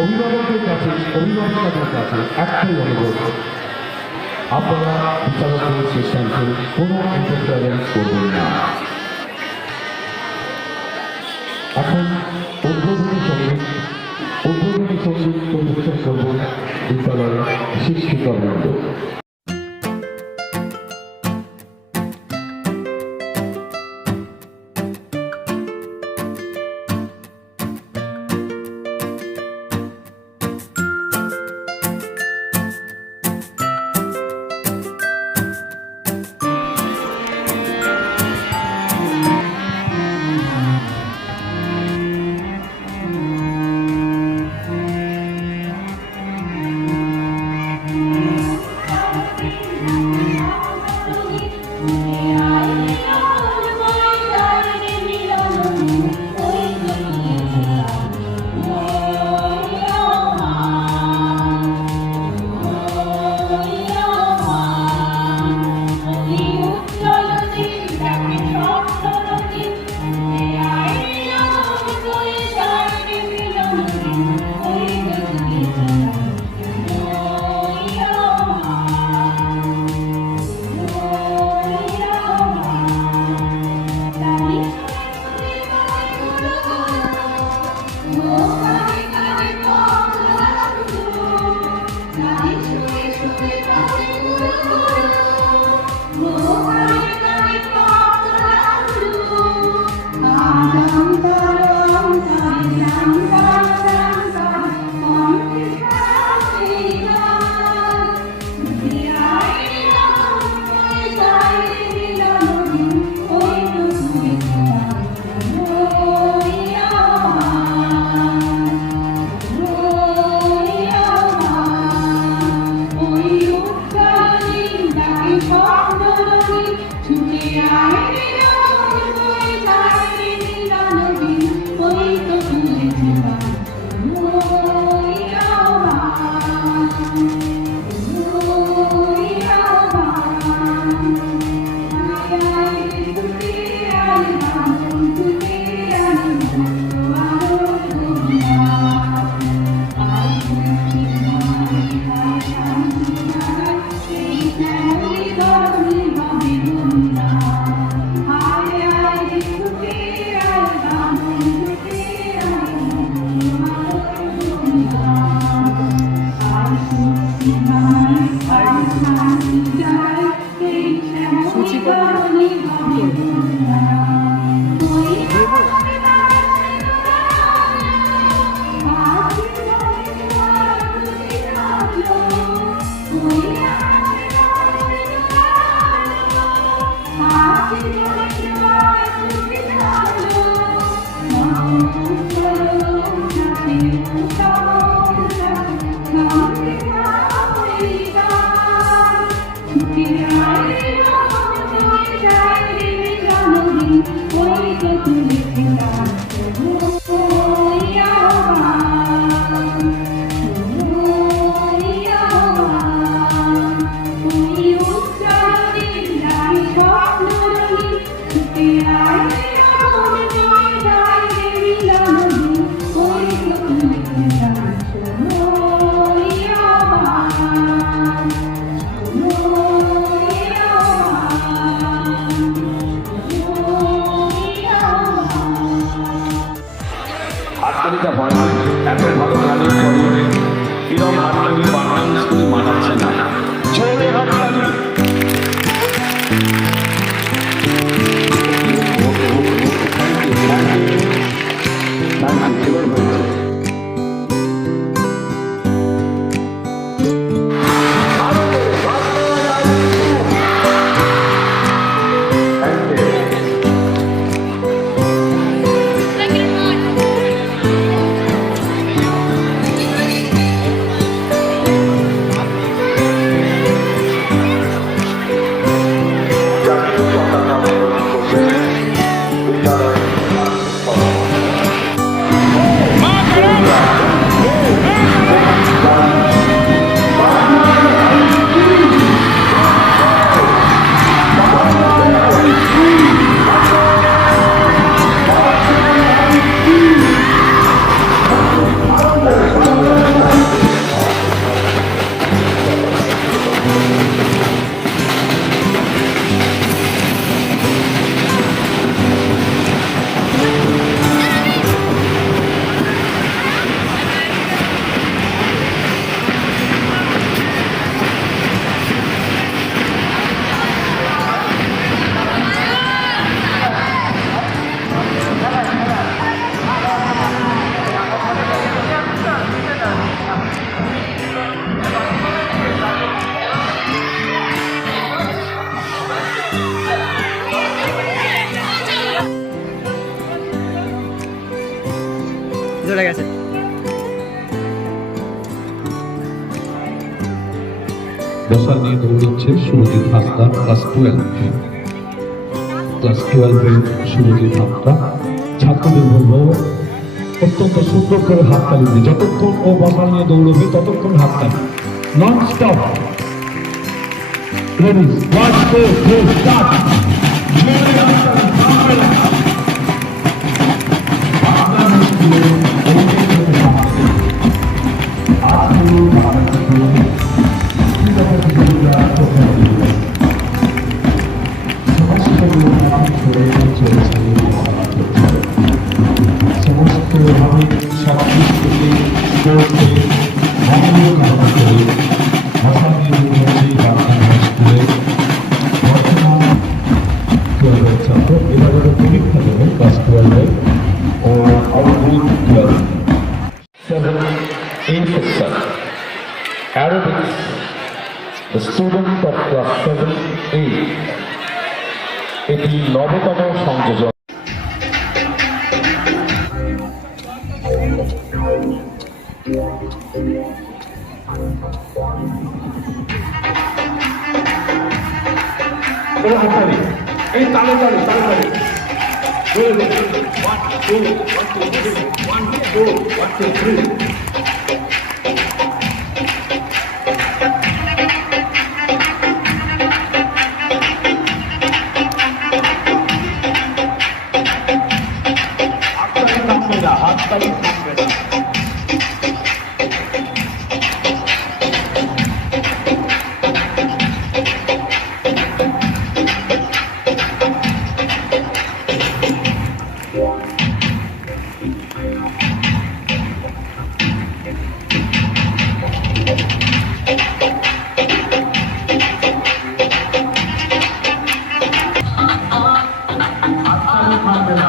অভিভাবকদের কাছে অভিভাবকদের কাছে একটাই অনুরোধ, আপনারা বিচারকের সিদ্ধান্তে কোনো ইন্টারফারেন্স করবেন না। এখন উদ্বোধনী সঙ্গীত পরিবেশন করবেন বিদ্যালয়ের শিক্ষিকাবৃন্দ। হাততালিটা হয় না, এত ভালো গানের পরে এরকম হাততালি পারফরমেন্স করে মানাচ্ছে না। জোরে হাততালি। জোরে গেছে। বসার নিয়ে দৌড়চ্ছে সুরজিৎ হাসদা ক্লাস 12। ক্লাস 12 সুরজিৎ হাসদা। ছাত্রদের বলবো অত্যন্ত সুন্দর করে হাততালি দিয়ে, যতক্ষণ ও বসা নিয়ে দৌড়বে ততক্ষণ হাততালি নন স্টপ। Ready 1 2 3 start. সমস্তভাবে সব কিছুকে স্পোর্টসে মঙ্গল কামনা করে ভাষা নিয়ে হচ্ছে বাংলা স্কুলে বর্তমান 12-এর ছাত্র। এবারে পরীক্ষা দেবে class 12-এর O outdoor 12। 7A section Aerobics, the student of class 7A। এটি নবতম সংযোজন। হাততালি, এই তালে তালে তালে তালে। 1 2 1 2 3 1 2 1 2 3। হাততালি থামবে না।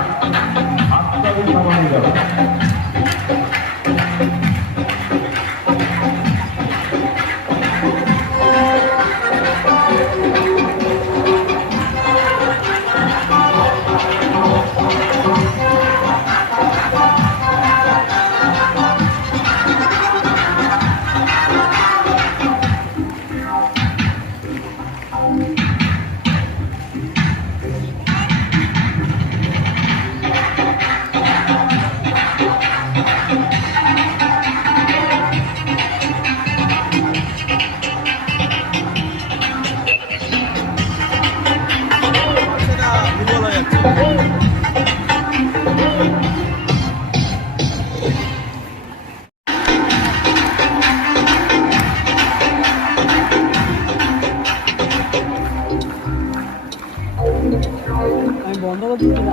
আমি বন্ধ করে দিচ্ছি।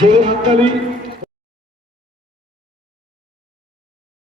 জোরে হাততালি।